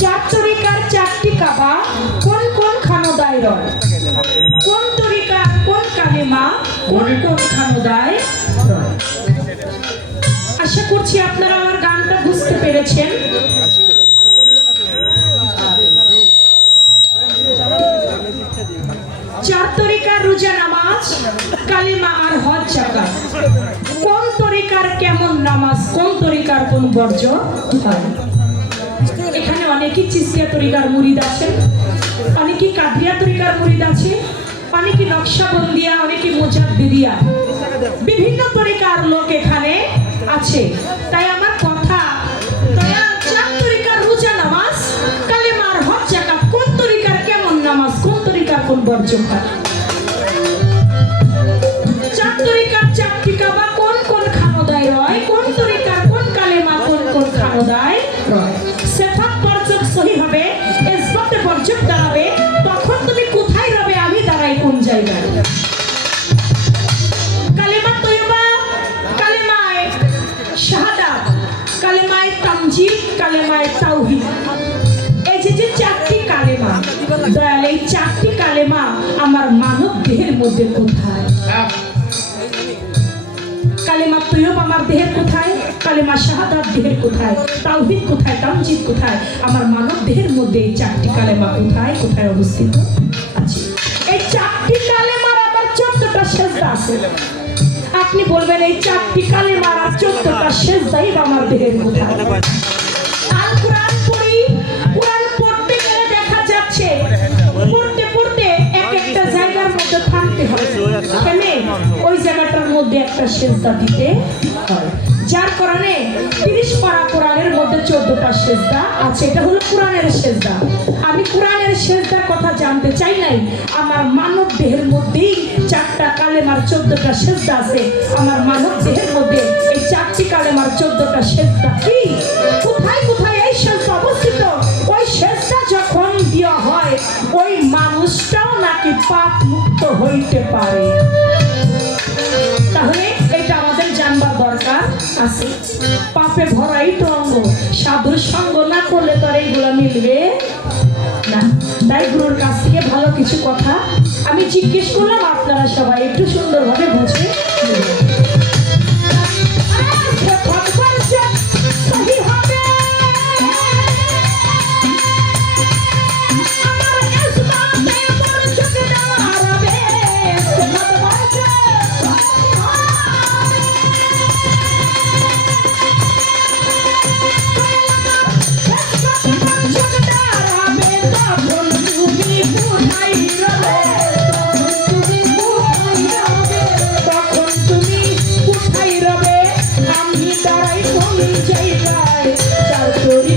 চারতরিকার চারটি কাবা, কোন কোন খানোদায় রয়? কোন তরিকা কোন কালেমা, কোন কোন খানোদায় আশা করছি আপনারা আমার গানটা বুঝতে পেরেছেন। চার তরিকার রোজা নামাজ, কালিমা আর হজ জাকাত। কোন তরিকার কেমন নামাজ, কোন তরিকার কোন বর্জ্য হয়? অনেকেই চিস্তিয়া তরিকার মুরিদ আছে? অনেকই কাদিয়া তরিকার মুরিদ আছে? অনেকে নকশাবন্দিয়া অনেকে মোজাদ্দিদিয়া বিভিন্ন তরিকার লোক এখানে আছে। তাই আমার কথা কোন তরিকার কেমন নামাজ, কোন তরিকার কোন বর্জন এই চারটি কালেমা আমার মানব দেহের মধ্যে কোথায়? কালেমা তৈয়ব আমার দেহের কোথায়? কালেমা শাহাদাত দেহের কোথায়? তাওহীদ কোথায়? তামজিদ কোথায়? আমার মানব দেহের মধ্যে এই চারটি কালেমা কোথায়? কোথায় অবস্থিত? আছে এই চারটি কালেমার আবার চোদ্দটা সেজদা আছে। আপনি বলবেন, এই চারটি কালেমার আর চোদ্দটা সেজদাই আমার দেহের কোথায়? মধ্যে একটা সেজদা দিতে হয়। যার কারণে তিরিশ পারা কোরআনের মধ্যে চোদ্দটা সেজদা আছে। এটা হলো কোরআনের সেজদা আমি কোরআনের সেজদার কথা জানতে চাই নাই। আমার মানব দেহের মধ্যেই চারটা কালেমার চোদ্দটা সেজদা আছে। আমার মানব দেহের মধ্যে এই চারটি কালেমার চোদ্দটা সেজদা কি? কোথায় কোথায় এই সেজদা অবস্থিত? ওই সেজদা যখন দেওয়া হয়, ওই মানুষটাও নাকি পাপ মুক্ত হইতে পারে। পাপে ভরাই তো অঙ্গ। সাধুর সঙ্গ না করলে তো আর এইগুলো মিলবে? না। তাই গুরুর কাছ থেকে ভালো কিছু কথা আমি জিজ্ঞেস করলাম আপনারা সবাই। Por